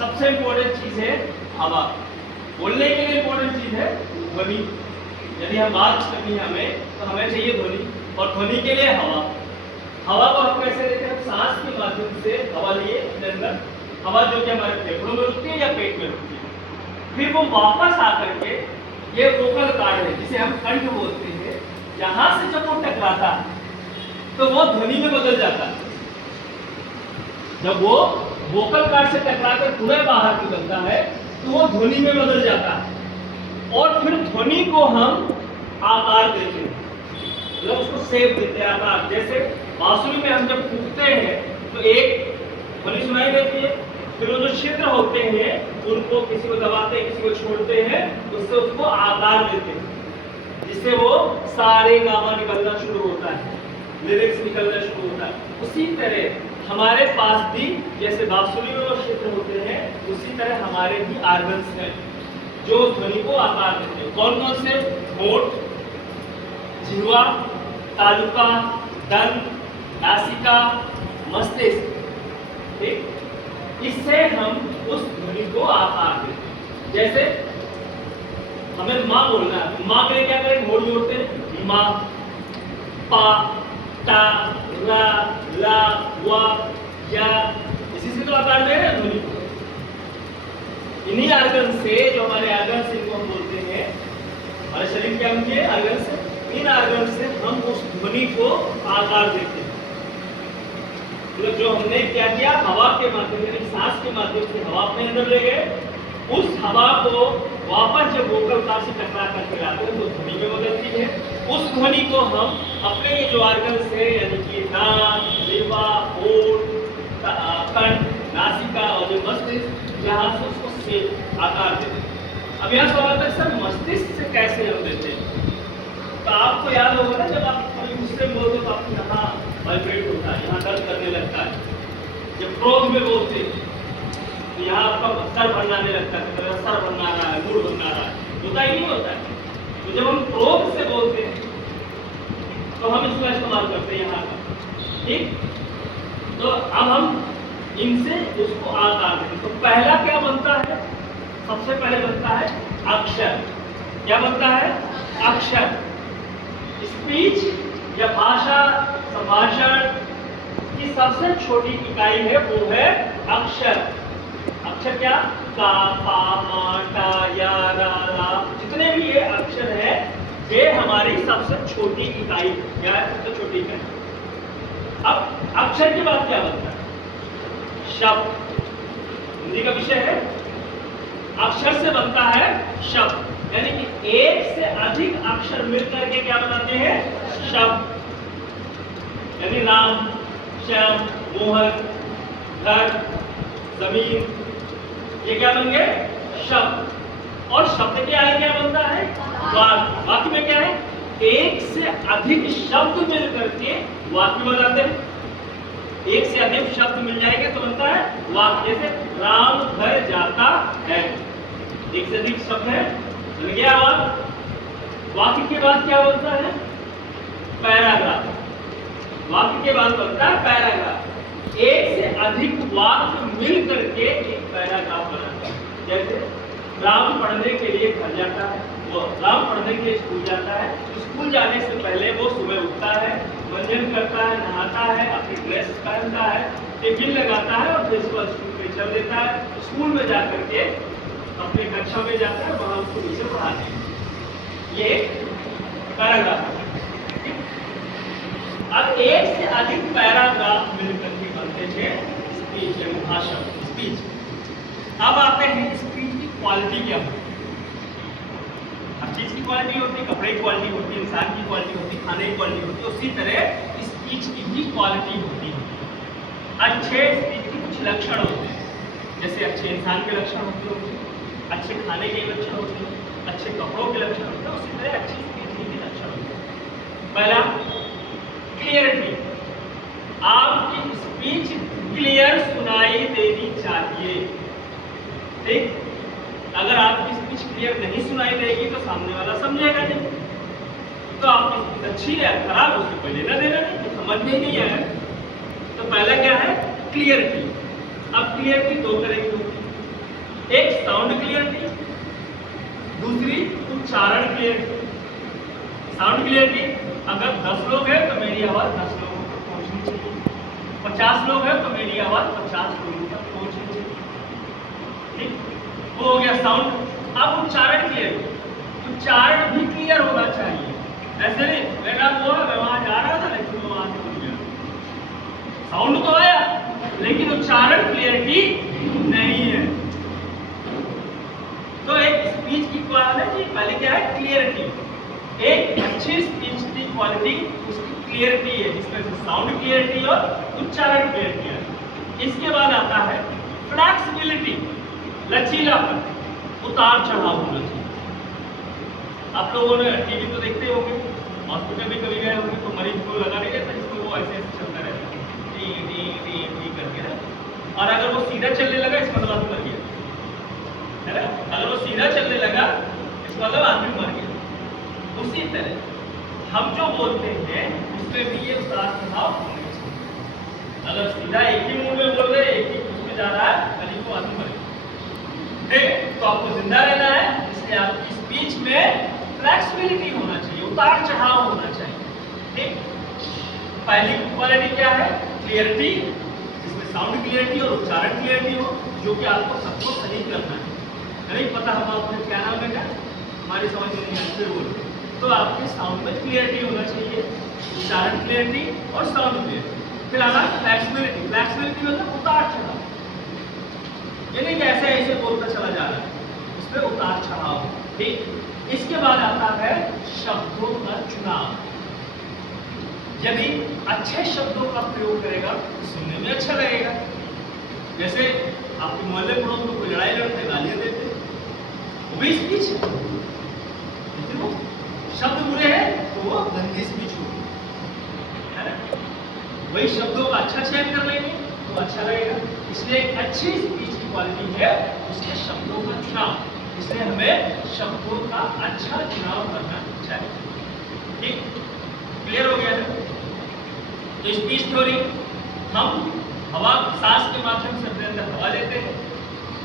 सबसे इम्पोर्टेंट चीज है हवा। बोलने के लिए इम्पोर्टेंट चीज है ध्वनि। यदि हम बात करनी है हमें तो हमें चाहिए ध्वनि, और ध्वनि के लिए हवा। हवा को हम कैसे लेते हैं? सांस के माध्यम से हवा लिए अपने अंदर, हवा जो कि हमारे फेफड़ों में रुकती है या पेट में रुकती है, फिर वो वापस आकर के ये वोकल कार्ड है जिसे हम कंठ बोलते हैं, यहाँ से जब वो टकराता है तो वो ध्वनि में बदल जाता है। जब वो वोकल कार्ड से टकराकर पुनः बाहर निकलता है तो वो ध्वनि में बदल जाता है, और फिर ध्वनि को हम आकार देते हैं, मतलब उसको शेप देते हैं, आकार। जैसे बांसुरी में हम जब फूंकते हैं तो एक ध्वनि सुनाई देती है, फिर वो जो छिद्र होते हैं उनको किसी को दबाते हैं, किसी को छोड़ते हैं, उससे उसको आकार देते हैं, जिससे वो सारे गामा निकलना शुरू होता है, लिरिक्स निकलना शुरू होता है। उसी तरह हमारे पास भी जैसे बांसुरी में वो क्षेत्र होते हैं, उसी तरह हमारे भी आर्गन्स हैं जो ध्वनि को आकार देते हैं। कौन कौन से? होंठ, जिह्वा, तालुका, दंत, नासिका, मस्तिष्क। ठीक, इससे हम उस ध्वनि को आकार देते हैं। जैसे हमें माँ बोलना है, माँ के लिए क्या करें? होंठ जोड़ते हैं, माँ, पा, ता, रा, ला, वा, या, इसी से तो आकार दे रहे हैं ध्वनि को। इन्हीं आर्गन से, जो हमारे आर्गन से इनको हम बोलते हैं, हमारे शरीर के अंग के आर्गन से, इन आर्गन से हम उस ध्वनि को आकार देते हैं। मतलब जो हमने क्या किया, हवा के माध्यम से, सांस के माध्यम से हवा अपने अंदर ले गए, उस हवा को वापस जब वोकल कार्ड से टकरा करके लाते हैं तो ध्वनि में बदलती है। उस ध्वनि को हम अपने ये जो आर्गन्स है, यानी कि नाक, जिह्वा, होंठ, कंठ, नासिका और जो मस्तिष्क, यहाँ से उसको शेप आकार देते हैं। अब यहाँ सवाल है सर मस्तिष्क से कैसे हम देते हैं? तो आपको याद होगा ना, जब आप कभी गुस्से में बोलते तो आपको यहाँ वाइब्रेट होता है, यहाँ दर्द करने लगता है। जब क्रोध में बोलते हैं तो यहाँ आपका सर भरनाने लगता है, तो सर भरना रहा है, मूड भरना रहा है, होता ही नहीं होता है। तो जब हम क्रोध से बोलते हैं तो हम इसका इस्तेमाल करते हैं यहाँ का। ठीक, तो अब हम इनसे उसको आकार देंगे। तो पहला क्या बनता है? सबसे पहले बनता है अक्षर। क्या बनता है? अक्षर। स्पीच या भाषा, संभाषण की सबसे छोटी इकाई है वो है अक्षर। अक्षर क्या? का, पा, मा, टा, या, रा, ला, जितने भी ये अक्षर है ये हमारी सबसे छोटी इकाई क्या है? सबसे छोटी इकाई। अब अक्षर के बाद क्या बनता है? शब्द। हिंदी का विषय है, अक्षर से बनता है शब्द, यानी कि एक से अधिक अक्षर मिलकर के क्या बनाते हैं? शब्द। यानी राम, श्याम, मोहन, घर, जमीन, ये क्या बन गए? शब्द। और शब्द के आगे क्या बनता है? वाक्य। वाक्य में क्या है? एक से अधिक शब्द मिल करके वाक्य बनाते हैं। एक से अधिक शब्द मिल जाएंगे तो बनता है वाक्य। जैसे राम घर जाता है, एक से अधिक शब्द है, बन गया वाक्य। वाक्य के बाद क्या बनता है? पैराग्राफ। वाक्य के बाद बनता है पैराग्राफ। एक से अधिक वाक्य मिल करके एक पैराग्राफ बनाता है। जैसे राम पढ़ने के लिए घर जाता है, वो राम पढ़ने के लिए स्कूल जाता है। स्कूल जाने से पहले वो सुबह उठता है, मंजन करता है, नहाता है, अपनी ड्रेस पहनता है, टिफिन लगाता है और फिर स्कूल में चल देता है। स्कूल में जाकर के अपने कक्षा में जाता है, वहां उसको टीचर पढ़ाते हैं। ये पैराग्राफ है। अब एक से अधिक पैराग्राफ मिलकर के बनते थे स्पीच या भाषण, स्पीच। अब आते हैं स्पीच की क्वालिटी क्या होती है। हर चीज की क्वालिटी होती है, कपड़े की क्वालिटी होती है, इंसान की क्वालिटी होती है, खाने की क्वालिटी होती है, उसी तरह स्पीच की भी क्वालिटी होती है। अच्छे स्पीच के कुछ लक्षण होते हैं, जैसे अच्छे इंसान के लक्षण होते हैं, अच्छे खाने के लक्षण होते हैं, अच्छे कपड़ों के लक्षण होते हैं, उसी तरह अच्छी स्पीच के भी लक्षण होते हैं। पहला, क्लियरिटी। आपकी स्पीच क्लियर सुनाई देनी चाहिए। ठीक, अगर आपकी स्पीच क्लियर नहीं सुनाई देगी तो सामने वाला समझेगा नहीं। तो आपकी स्पीच अच्छी है खराब, उसको कोई लेना देना नहीं, तो समझ में नहीं आया। तो पहला क्या है? क्लियरिटी। अब क्लियरिटी दो तरह की होती है। दूसरी उच्चारण क्लियरिटी। साउंड क्लियरिटी, अगर 10 लोग हैं तो मेरी आवाज़ 10 लोगों तक पहुँचनी चाहिए, 50 लोग हैं तो मेरी आवाज़ 50 लोगों तक पहुँचनी चाहिए। ठीक, वो हो गया साउंड। अब उच्चारण क्लियरिटी, उच्चारण भी क्लियर होना चाहिए। ऐसे नहीं मेरा वो मैं वहाँ जा रहा था लेकिन वो वहाँ से भूल गया, साउंड तो आया लेकिन उच्चारण क्लियरिटी नहीं है। तो एक स्पीच की क्वालिटी पहले क्या है, क्लियरिटी। एक अच्छी स्पीच की क्वालिटी उसकी क्लियरिटी है, जिसमें से साउंड क्लियरिटी और उच्चारण क्लियरिटी है। इसके बाद आता है फ्लेक्सिबिलिटी, लचीलापन, उतार चढ़ाव होना चाहिए। आप लोगों ने टीवी तो देखते होंगे, हॉस्पिटल भी कभी गए होंगे तो मरीज को लगा नहीं रहता, जिसको वो ऐसे ऐसे चलता रहता है टी टी टी टी करके ना, और अगर वो सीधा चलने लगा इसका मतलब मर गया है ना, अगर वो सीधा चलने लगा इसका मतलब आदमी मर गया। उसी तरह हम जो बोलते हैं उसमें भी ये उतार चढ़ाव होना चाहिए। अगर सीधा एक ही मुंह में बोल रहे एक ही उसमें जा रहा है कहीं को आदमी मर गया। ठीक, तो आपको जिंदा रहना है, इसलिए आपकी स्पीच में फ्लेक्सिबिलिटी होना चाहिए, उतार चढ़ाव होना चाहिए। ठीक, पहली क्वालिटी क्या है, क्लियरिटी, जिसमें साउंड क्लियरिटी और उच्चारण क्लियरिटी हो, जो कि आपको सबको सही करना है। नहीं पता हम आपने क्या नाम है, हमारी समझ में नहीं आती बोलते, तो आपके साउंड में क्लियरिटी होना चाहिए, उच्चारण क्लियरिटी और साउंड क्लियरिटी। फिर आना फ्लेक्सिबिलिटी, फ्लेक्सिबिलिटी मतलब उतार चढ़ाव, यानी कि ऐसे ऐसे बोलता चला जा रहा है, उसमें उतार चढ़ाव। ठीक, इसके बाद आता है शब्दों का चुनाव। यदि अच्छे शब्दों का प्रयोग करेगा तो सुनने में अच्छा लगेगा। जैसे आपके मोहल्ले पड़ोस में कोई लड़ाई लड़ते गालियां देते, वो भी स्पीच है, लेकिन वो शब्द बुरे हैं तो वो गंदी स्पीच होगी, है ना। वही शब्दों का अच्छा चयन कर लेंगे तो अच्छा लगेगा। इसलिए एक अच्छी स्पीच की क्वालिटी है उसके शब्दों का चुनाव, इसलिए हमें शब्दों का अच्छा चुनाव करना चाहिए। ठीक, क्लियर हो गया है। तो स्पीच थ्योरी, हम हवा सांस के माध्यम से अपने अंदर हवा लेते हैं,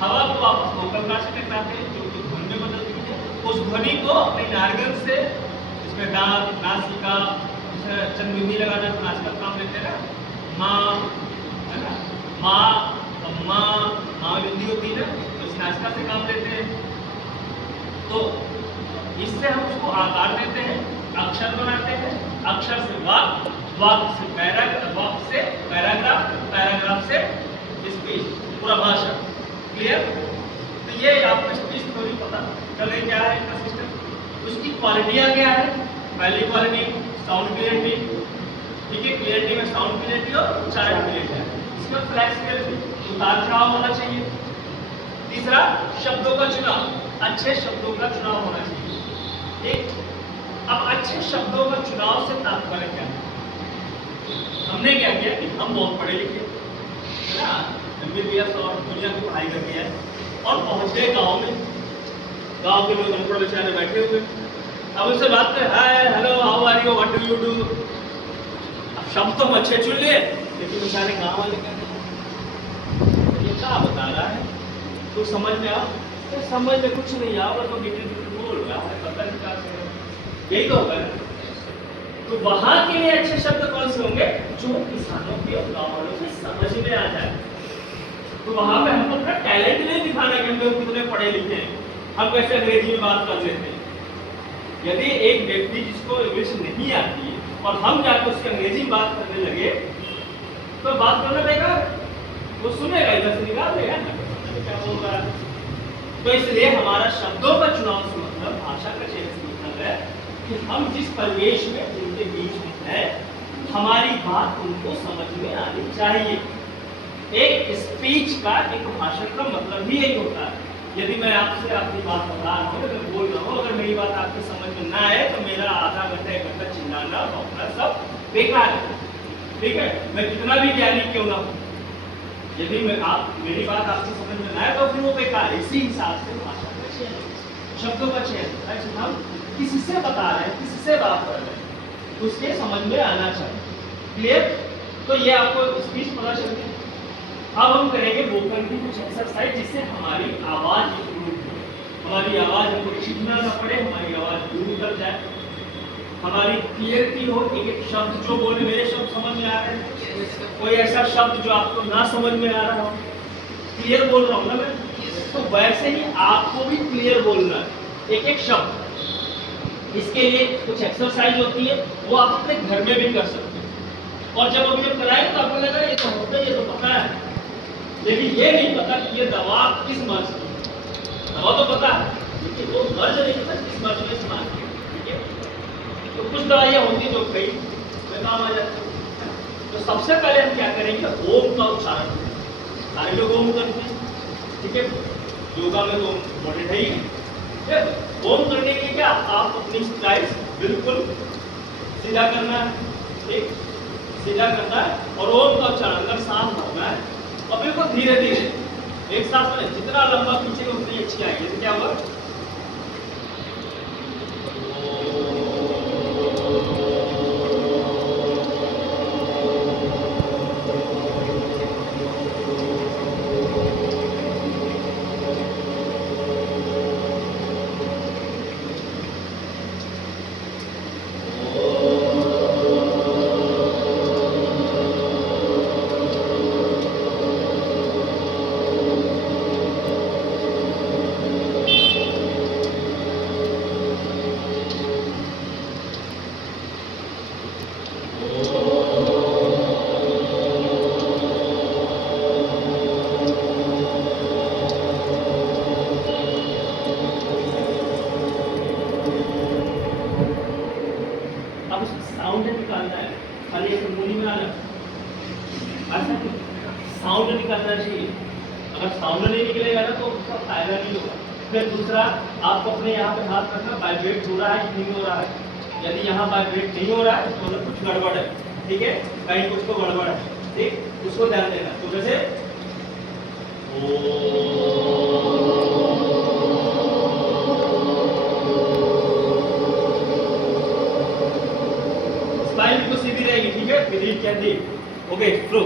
हवा को वापस वोकल कॉर्ड से टकराते हैं जो कि ध्वनि में बदलती है। उस ध्वनि को अपने नार्गन से, इसमें दांत, नासिका, चंद्रबिंदी लगाना तो नासिका काम लेते हैं ना, माँ है ना, माँ बिंदी होती है ना, तो इस नासिका से काम लेते हैं। तो इससे हम उसको आकार देते हैं, अक्षर बनाते हैं, अक्षर से वाक्य, वाक्य से पैराग्राफ, पैराग्राफ से स्पीच, पूरा भाषण। क्लियर, तो ये आपको स्पीच थ्योरी पता चल रही क्या है इसका सिस्टम। उसकी क्वालिटियाँ क्या है, पहली क्वालिटी साउंड क्लियरिटी, ठीक है, क्लियरिटी में साउंड क्लियरिटी और उच्चारण क्लियरिटी है। इसमें फ्लेक्सिबिलिटी, उतार चढ़ाव होना चाहिए। तीसरा शब्दों का चुनाव, अच्छे शब्दों का चुनाव होना चाहिए। ठीक, अब अच्छे शब्दों का चुनाव से तात्पर्य क्या है, हमने क्या किया कि हम बहुत पढ़े लिखे है ना, MBBS और दुनिया की पढ़ाई कर दिया है और पहुंच गए गाँव में, गाँव के लोग अनपढ़ बेचारे बैठे हुए, अब उनसे बात करें, hi hello how are you what do you do. अब शब्द तो हम अच्छे चुन लिए लेकिन बेचारे गाँव वाले ये क्या बता रहा है, तो समझ में आओ, तो समझ में कुछ नहीं आओ तो गिटी बोल रहा है, पता नहीं क्या कर रहा है, यही तो होगा। तो वहां के लिए अच्छे शब्द कौन से होंगे, जो किसानों के और गाँव वालों से समझ में आ जाए। तो वहां पे हमको अपना टैलेंट नहीं दिखाना कि हम लोग कितने पढ़े लिखे हैं, हम कैसे अंग्रेजी में बात कर लेते हैं। यदि एक व्यक्ति जिसको इंग्लिश नहीं आती है और हम जाकर उससे अंग्रेजी में बात करने लगे तो बात करना बेकार, वो सुनेगा इधर से निकाल देगा ना क्या बोल रहा है। तो इसलिए हमारा शब्दों का चुनाव से मतलब, भाषा का चयन से मतलब है कि हम जिस परिवेश में उनके बीच में है हमारी बात उनको समझ में आनी चाहिए। एक स्पीच का, एक भाषण का मतलब ही यही होता है। यदि मैं आपसे अपनी बात बता रहा हूँ, मैं बोल रहा हूँ, अगर मेरी बात आपके समझ में ना आए तो मेरा आधा घंटा एक घंटा चिल्लाना भौंकना सब बेकार है। ठीक है, मैं कितना भी ज्ञानी क्यों ना हूँ, यदि मेरी बात आपको समझ में ना आए तो फिर वो बेकार है। इसी हिसाब से भाषा का चयन, शब्दों का चयन, हम किससे बता रहे हैं, किससे बात कर रहे हैं, उसके समझ में आना चाहिए। क्लियर, तो ये आपको स्पीच पता चल गई। अब हम करेंगे वोकल की कुछ एक्सरसाइज जिससे हमारी आवाज इंप्रूव हो। हमारी आवाज हमको छीनना ना पड़े, हमारी आवाज दूर तक जाए, हमारी क्लियरिटी हो। एक एक शब्द जो बोले मेरे शब्द समझ में आ रहे हैं, कोई ऐसा शब्द जो आपको ना समझ में आ रहा हो, क्लियर बोल रहा हूँ ना मैं, तो वैसे ही आपको भी क्लियर बोलना है एक एक शब्द। इसके लिए कुछ एक्सरसाइज होती है, वो आप अपने घर में भी कर सकते हैं। और जब अभी जब कराए तो आपको लगा ये तो होता है, ये तो पता है, लेकिन ये नहीं पता कि ये दवा किस मर्ज की। दवा तो पता है लेकिन वो मर्ज नहीं पता किस मर्ज में इस्तेमाल किया, ठीक है। तो कुछ दवाइयाँ होती जो कई में काम आ जाती है। तो सबसे पहले हम क्या करेंगे, ओम का उच्चारण। सारे लोग ओम करते हैं, ठीक है, योगा में तो इम्पोर्टेंट है ही। ओम करने के क्या, आप अपनी स्ट्राइड्स बिल्कुल सीधा करना है, ठीक, सीधा करना है और ओम का उच्चारण अंदर सांस भरना है और बिल्कुल धीरे धीरे एक सांस में जितना लंबा खींचेगा उतनी अच्छी आएगी। तो क्या होगा, साउंड निकालना है, खाली ऐसे मुंह नहीं बनाना, ऐसा साउंड निकालना चाहिए। अगर साउंड नहीं निकलेगा ना तो उसका फायदा नहीं होगा। फिर दूसरा, आपको अपने यहाँ पे हाथ रखना, वाइब्रेट हो रहा है कि नहीं हो रहा है। यदि यहाँ वाइब्रेट नहीं हो रहा है तो मतलब कुछ गड़बड़ है, ठीक है, कहीं कुछ तो गड़बड़ है, ठीक, उसको ध्यान देना। तो जैसे स्माइल भी तो सीधी रहेगी, ठीक है, with each candy. Okay, flow.